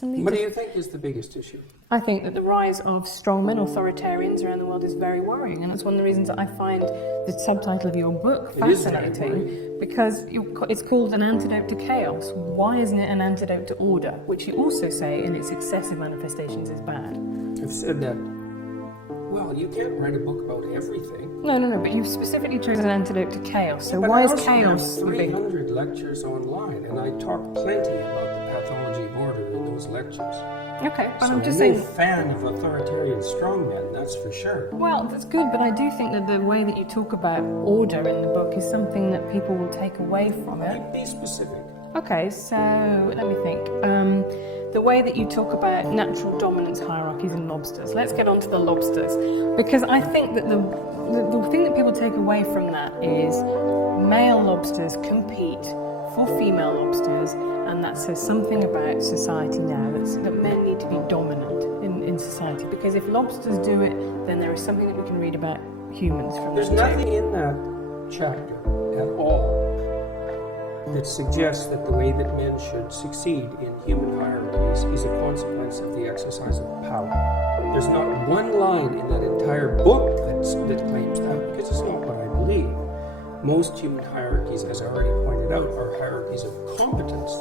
personally. What do you think is the biggest issue? I think that the rise of strongmen, authoritarians around the world is very worrying, and that's one of the reasons that I find the subtitle of your book fascinating, because it's called An Antidote to Chaos. Why isn't it an antidote to order, which you also say in its excessive manifestations is bad? I've said that. Well, you can't write a book about everything. No, but you've specifically chosen an antidote to chaos, so why is chaos I also have 300 lectures online, and I talk plenty about the pathology of order in those lectures. Okay, but so I'm just I'm saying... a fan of authoritarian strongmen, that's for sure. Well, that's good, but I do think that the way that you talk about order in the book is something that people will take away from it. Be specific. Okay, so let me think. The way that you talk about natural dominance hierarchies in lobsters. Let's get on to the lobsters, because I think that the thing that people take away from that is male lobsters compete for female lobsters, and that says something about society now, that men need to be dominant in society, because if lobsters do it, then there is something that we can read about humans from There's nothing in that chapter at all that suggests that the way that men should succeed in human hierarchies is a consequence of the exercise of power. There's not one line in that entire book that claims that, because it's not what I believe. Most human hierarchies, as I already pointed out, are hierarchies of competence,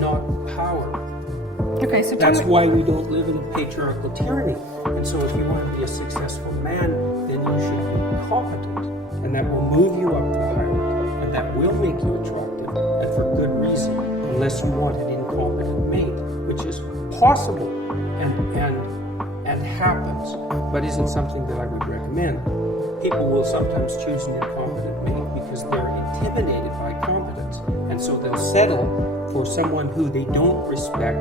not power. Okay, so that's why we don't live in a patriarchal tyranny. And so if you want to be a successful man, then you should be competent, and that will move you up the hierarchy, and that will make you attractive, and for good reason, unless you want an incompetent mate, which is possible and happens, but isn't something that I would recommend. People will sometimes choose an incompetent mate because they're intimidated by competence, and so they'll settle for someone who they don't respect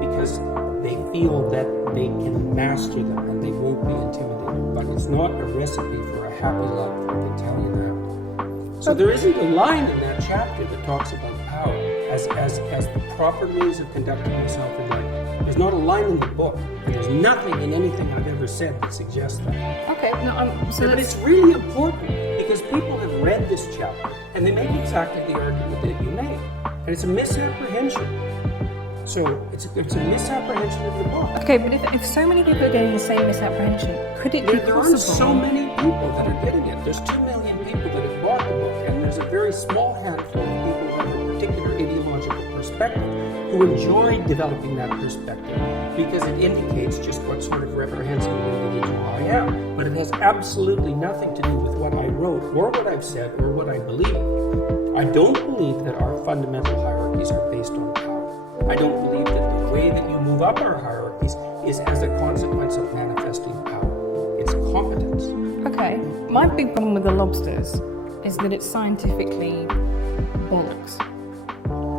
because they feel that they can master them and they won't be intimidated. But it's not a recipe for a happy life, I can tell you that. So there isn't a line in that chapter that talks about power as the proper means of conducting yourself in life. There's not a line in the book, and there's nothing in anything I've ever said that suggests that. Okay, but it's really important because people have read this chapter and they make exactly the argument that you made, and it's a misapprehension. So it's a misapprehension of the book. Okay, but if so many people are getting the same misapprehension, could it be possible? There aren't so many people that are getting it. There's 2 million people that have bought the book, and there's a very small handful of people who have a particular ideological perspective who enjoy developing that perspective because it indicates just what sort of reprehensible individual I am. But it has absolutely nothing to do with what I wrote or what I've said or what I believe. I don't believe that our fundamental hierarchies are based on power. I don't believe that the way that you move up our hierarchies is as a consequence of manifesting power. It's competence. Okay. My big problem with the lobsters is that it's scientifically bollocks.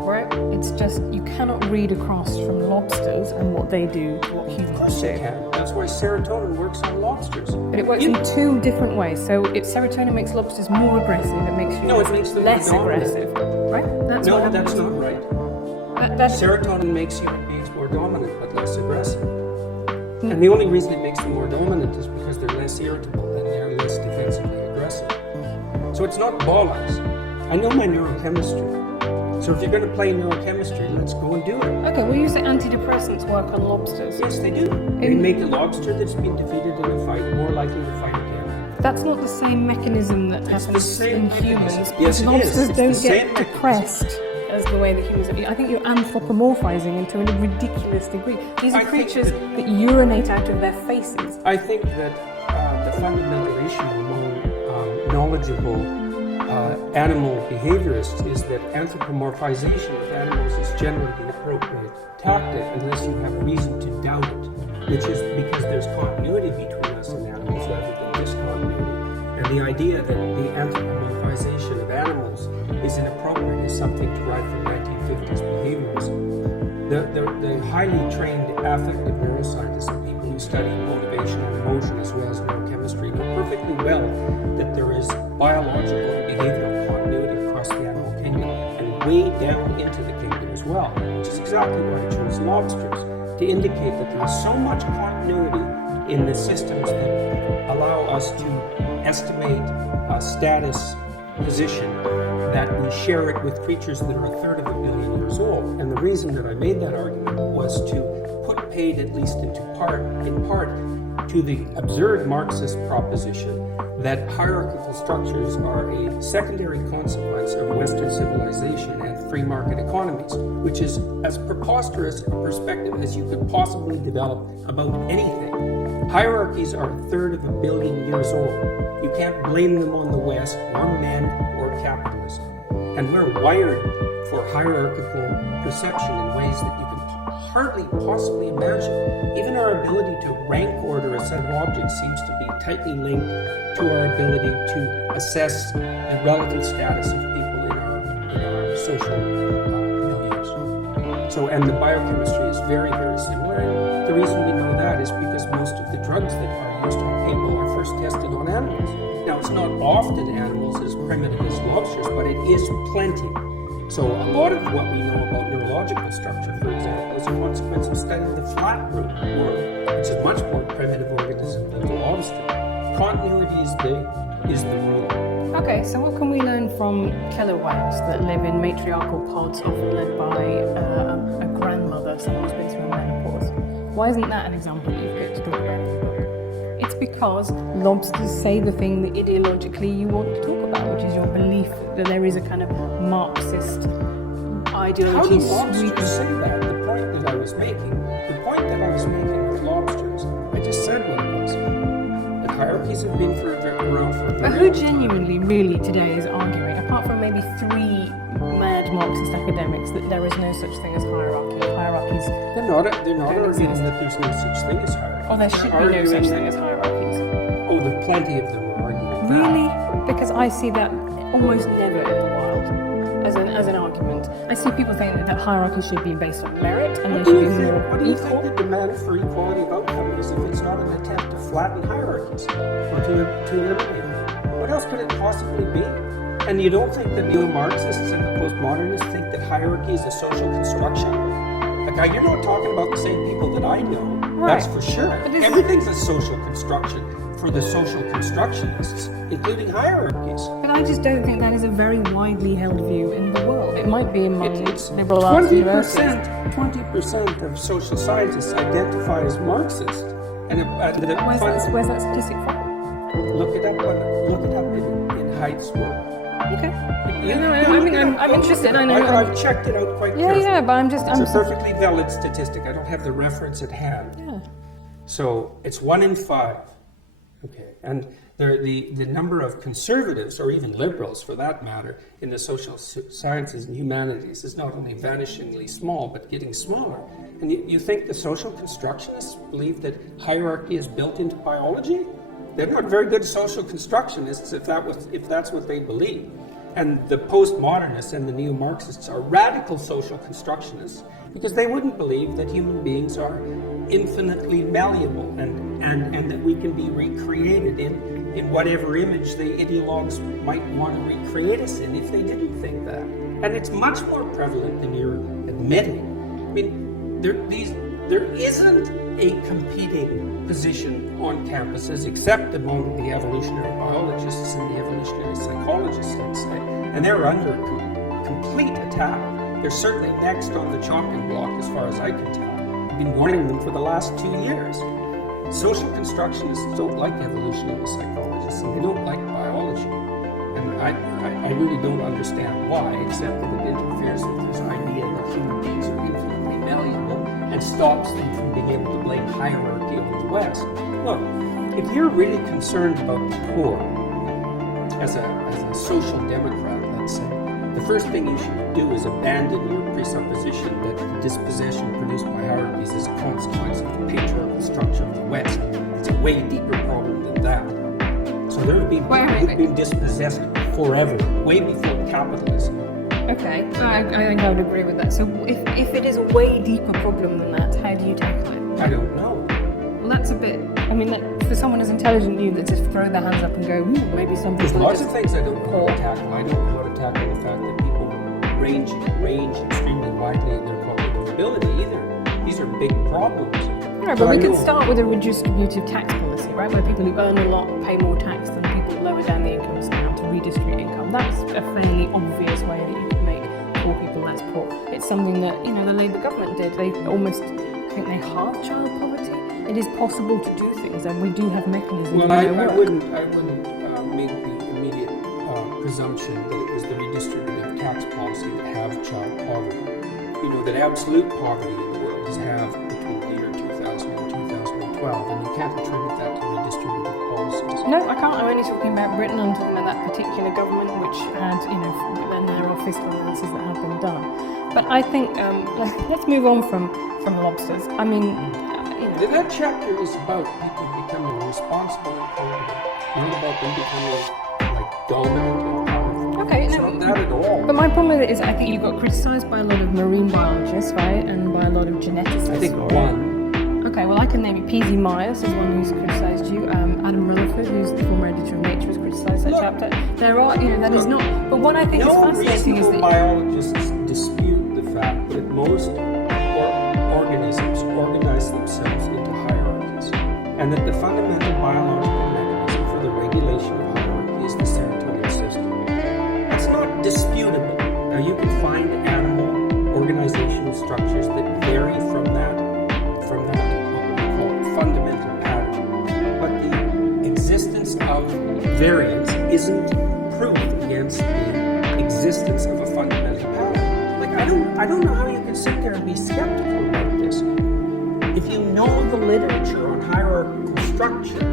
Right? It's just, you cannot read across from lobsters and what they do to what humans do. You can. That's why serotonin works on lobsters. But it works in 2 different ways. So if serotonin makes lobsters more aggressive, it makes humans it makes them less aggressive. Right? That's not right. Serotonin makes human beings more dominant but less aggressive. And the only reason it makes them more dominant is because they're less irritable and they're less defensively aggressive. So it's not bollocks. I know my neurochemistry. So if you're going to play neurochemistry, let's go and do it. Okay, well you say antidepressants work on lobsters. Yes, they do. They make a lobster that's been defeated in a fight more likely to fight again. That's not the same mechanism that happens in humans. Yes, lobsters don't get mechanism. Depressed as the way that humans are. I think you're anthropomorphizing into a ridiculous degree. These are creatures that urinate out of their faces. I think that the fundamental issue among knowledgeable animal behaviorists is that anthropomorphization of animals is generally the appropriate tactic unless you have reason to doubt it, which is because there's continuity between us and animals rather than discontinuity. And the idea that the anthropomorphization of animals is inappropriate is something derived from 1950s behaviorism. The highly trained affective neuroscientists and people who study motivation and emotion as well as neurochemistry know perfectly well that there is biological and behavioral continuity across the animal kingdom and way down into the kingdom as well, which is exactly why I chose lobsters, to indicate that there is so much continuity in the systems that allow us to estimate a status position that we share it with creatures that are 1/3 of a billion years old. And the reason that I made that argument was to paid, at least in part, to the absurd Marxist proposition that hierarchical structures are a secondary consequence of Western civilization and free market economies, which is as preposterous a perspective as you could possibly develop about anything. Hierarchies are a third of a billion years old. You can't blame them on the West, on men, or capitalism. And we're wired for hierarchical perception in ways that you can hardly possibly imagine. Even our ability to rank order a set of objects seems to be tightly linked to our ability to assess the relative status of people in our social milieux. So, and the biochemistry is very, very similar. And the reason we know that is because most of the drugs that are used on people are first tested on animals. Now, it's not often animals as primitive as lobsters, but it is plenty. So a lot of what we know about neurological structure, for example, is a consequence of studying the flat-root world, which is a much more primitive organism than the lobster. Continuity is the rule. Okay, so what can we learn from killer whales that live in matriarchal pods, often led by a grandmother, someone who's been through menopause? Why isn't that an example that you get to talk about in the book? It's because lobsters say the thing that ideologically you want to talk about, which is your belief that there is a kind of Marxist ideology. How do lobsters say that? The point that I was making with lobsters, I just said what it was. The hierarchies have been around for a very But who long time. genuinely, really today is arguing, apart from maybe 3 mad Marxist academics, that there is no such thing as hierarchy? Hierarchies. They're not arguing that there's no such thing as hierarchy. Or there should be no such thing as hierarchies. Oh, there are plenty of them who are arguing that. Really? Because I see that almost never in the wild as an argument. I see people saying that hierarchy should be based on merit and What they do should you be think? more What do you equal. think the demand for equality of outcome is if it's not an attempt to flatten hierarchies or to eliminate them? What else could it possibly be? And you don't think that neo-Marxists and the postmodernists think that hierarchy is a social construction? Like, you're not talking about the same people that I know. Right. That's for sure. Everything's a social construction for the social constructionists, including hierarchies. But I just don't think that is a very widely held view in the world. It might be among It's liberal arts universities. 20% of social scientists identify as Marxist. And Where's that statistic from? look it up in Haidt's work. Okay. I'm interested. I know. I've checked it out quite carefully. Yeah, but I'm It's a perfectly valid statistic. I don't have the reference at hand. Yeah. So it's 1 in 5. Okay, and the number of conservatives, or even liberals for that matter, in the social sciences and humanities is not only vanishingly small, but getting smaller. And you think the social constructionists believe that hierarchy is built into biology? They're not very good social constructionists if that's what they believe. And the postmodernists and the neo-Marxists are radical social constructionists because they wouldn't believe that human beings are infinitely malleable and that we can be recreated in whatever image the ideologues might want to recreate us in if they didn't think that. And it's much more prevalent than you're admitting. I mean, there isn't a competing position on campuses except among the evolutionary biologists and the evolutionary psychologists, let's say. And they're under complete attack. They're certainly next on the chopping block as far as I can tell. I've been warning them for the last 2 years. Social constructionists don't like evolutionary psychologists and they don't like biology. And I really don't understand why, except that it interferes with this idea that human beings are infinitely malleable and stops them from being able to blame hierarchy on the West. Look, if you're really concerned about the poor, as a social democrat, let's say, the first thing you should do is abandon your presupposition that the dispossession produced by hierarchies is a consequence of the patriarchal structure of the West. It's a way deeper problem than that. So there have been people who've been dispossessed forever, way before capitalism. Okay, I think I would agree with that. So if it is a way deeper problem than that, how do you tackle it? I don't know. Well, that's a bit, I mean, for someone as intelligent as you that just throw their hands up and go, maybe some There's people are lots just of things I don't know how to tackle. I don't know how to tackle the fact that people range extremely widely in their cognitive ability either. These are big problems. No, but we could start with a redistributive tax policy, right? Where people who earn a lot pay more tax than people lower down the income scale to redistribute income. That's a fairly obvious way that you could make poor people less poor. It's something that, the Labour government did. They almost think they halve child poverty. It is possible to do things, and we do have mechanisms. Well, that I work. wouldn't make the immediate presumption that it was the redistributive tax policy that halved child poverty. You know, that absolute poverty in the world is halved between the year 2000 and 2012, and you can't attribute that to redistributive policies. No, I can't. I'm only talking about Britain. I'm talking about that particular government, which had, you know, then there are fiscal analyses that have been done. But I think let's move on from lobsters. I mean, you know, That chapter is about people becoming responsible and competent, not about them becoming like dominant and powerful. Okay, it's no, not that at all. but my problem with it is I think you got criticised by a lot of marine biologists, right, and by a lot of geneticists. I think right? one. Okay, well I can name you. P.Z. Myers is one who's criticised you. Adam Rutherford, who's the former editor of Nature, has criticised that chapter. There are, you know, that is not. But what I think is fascinating is that biologists dispute the fact that most organisms organize themselves into hierarchies, and that the fundamental biological mechanism for the regulation of hierarchy is the serotonin system. That's not disputable. Now you can find animal organizational structures that vary from that what we call fundamental pattern. But the existence of variance isn't proof against the existence of a fundamental pattern. Like I don't know how you can sit there and be skeptical about this. If you know the literature on hierarchical structure,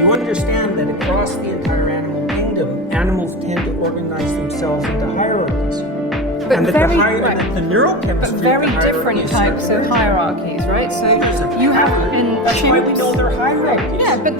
you understand that across the entire animal kingdom, animals tend to organize themselves into hierarchies. But And that very, that the neurochemistry but of very the different hierarchy is types of hierarchies, right? So you have in That's why we chimps. know they're hierarchies. Yeah, but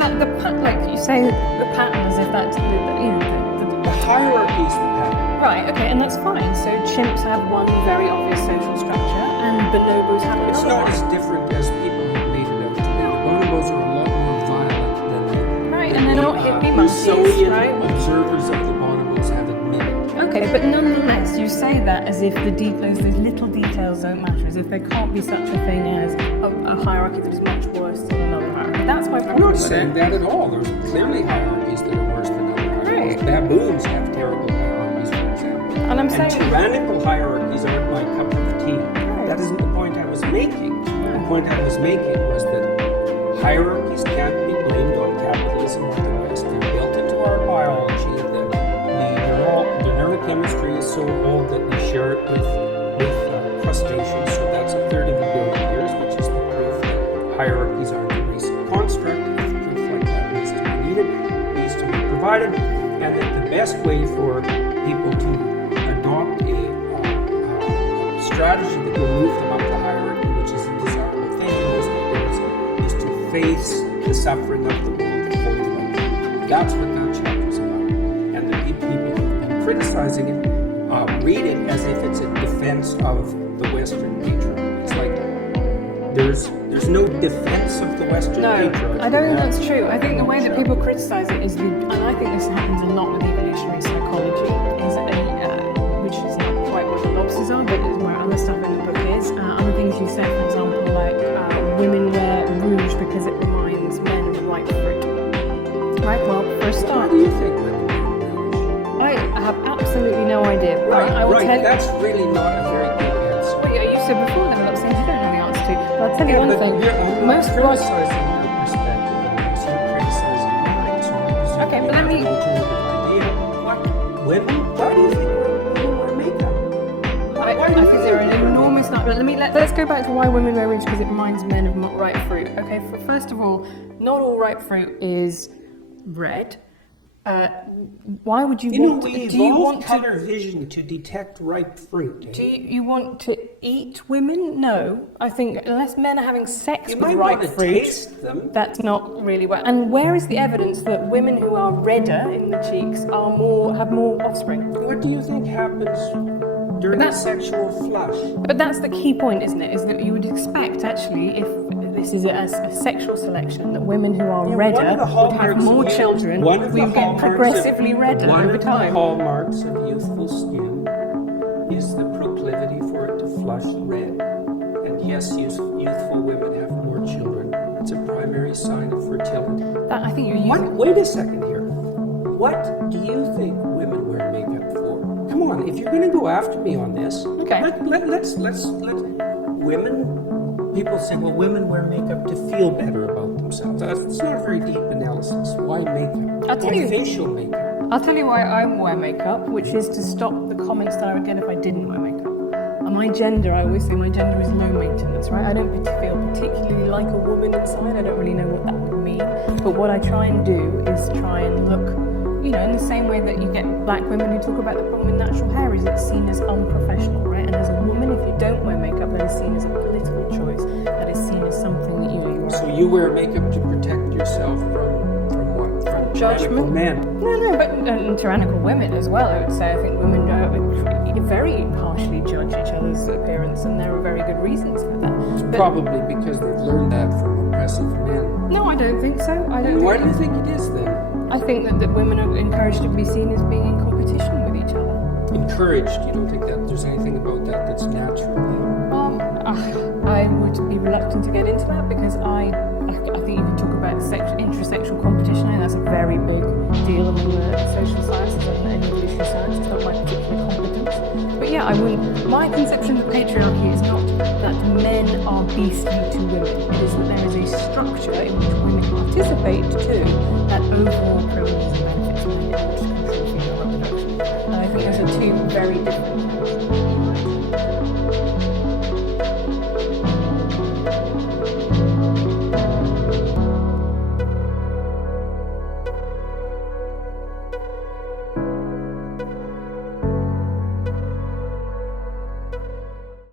like you say the pattern as if that's you know The hierarchy is the pattern. right. Okay, and that's fine. So chimps have one very obvious social structure, and bonobos have It's another. not as different as people have made it out to be. The bonobos are a lot more violent than Right, and they're not hippie monkeys, Soviet right? observers of the bonobos have admitted. Okay, but nonetheless, you say that as if those little details don't matter, as if there can't be such a thing as a hierarchy that is much worse than another hierarchy. That's my I'm problem not with saying it. that at all. There's clearly hierarchies that are worse than other hierarchies. Right. Baboons have terrible hierarchies, for example. And I'm saying tyrannical hierarchies aren't my cup of tea. That isn't the point I was making. The point I was making was that hierarchies can't be blamed on capitalism or the West. They're built into our biology. The neurochemistry is so old that we share it with crustaceans. So that's a third of a billion years, which is the proof that hierarchies aren't a recent construct. If proof like that needs to be needed, needs to be provided, and that the best way for people to adopt a strategy that will move them up the hierarchy, which is a desirable thing in most people, is to face the suffering of the world for them. That's what that chapter is about. And the people who've been criticizing it read it as if it's a defense of the Western patriarchy. It's like there's no defense of the Western patriarchy. No, I don't think that's true. I think the way that people criticise it is, and I think this happens a lot with evolutionary psychology, which is not quite what the lobsters are, but is where other stuff in the book is. Other things you say, for example, like women wear rouge because it reminds men of ripe fruit. Right, well, for a start, What do you think women wear rouge? I have absolutely no idea. But I will tell you. That's really not a very good answer. Well, yeah, you said before there were lots of things you don't know the answer to. But I'll tell you one thing. I'm Most not criticizing your perspective. I'm criticizing mine. So I presume Okay, but you let have me- an alternative idea. Why do you think women wear makeup? I think there are an enormous number. Let's go back to why women wear rouge, because it reminds men of not ripe fruit. Okay, first of all, not all ripe fruit is red. Why would you want to? Do you want color vision to detect ripe fruit? Do you want to eat women? No, I think unless men are having sex You with might ripe want to fruit, taste them. that's not really where. And where is the evidence that women who are redder in the cheeks have more offspring? What do you think happens during a sexual flush? But that's the key point, isn't it? Is that you would expect actually, if this is a sexual selection, that women who are redder would have more children. We get progressively redder over One time. of the hallmarks of youthful skin is the proclivity for it to flush red. And yes, youthful women have more children. It's a primary sign of fertility. I think you're using. Wait a second here. What do you think women wear makeup for? Come on, if you're going to go after me on this, Okay. let's women people say, well, women wear makeup to feel better about themselves. It's not a very deep analysis. Why makeup? Why facial makeup? I'll tell you why I wear makeup, which is to stop the comments that I would get if I didn't wear makeup. And my gender, I always say my gender is low maintenance, right? I don't feel particularly like a woman inside. I don't really know what that would mean. But what I try and do is try and look, you know, in the same way that you get black women who talk about the problem with natural hair, is it's seen as unprofessional, right? And as a woman, if you don't wear makeup, that is seen as a political choice. That is seen as something that you wear. So you wear makeup to protect yourself from what? From judgment. Men. No, but tyrannical women as well. I would say. I think women very harshly judge each other's appearance, and there are very good reasons for that. Probably because they've learned that from oppressive men. No, I don't think so. Why do you think it is then? I think that women are encouraged to be seen as being in competition with each other. Encouraged? You don't think that there's anything about that that's natural? I would be reluctant to get into that because I think you can talk about intersexual competition, and that's a very big deal among the social sciences and evolutionary science. It's not my particular competence. But yeah, I wouldn't. My conception of patriarchy is not that men are beastly to women. It is that there is a structure in which women participate too that overall promotes and benefits men in order to control female reproduction. And I think those are two very different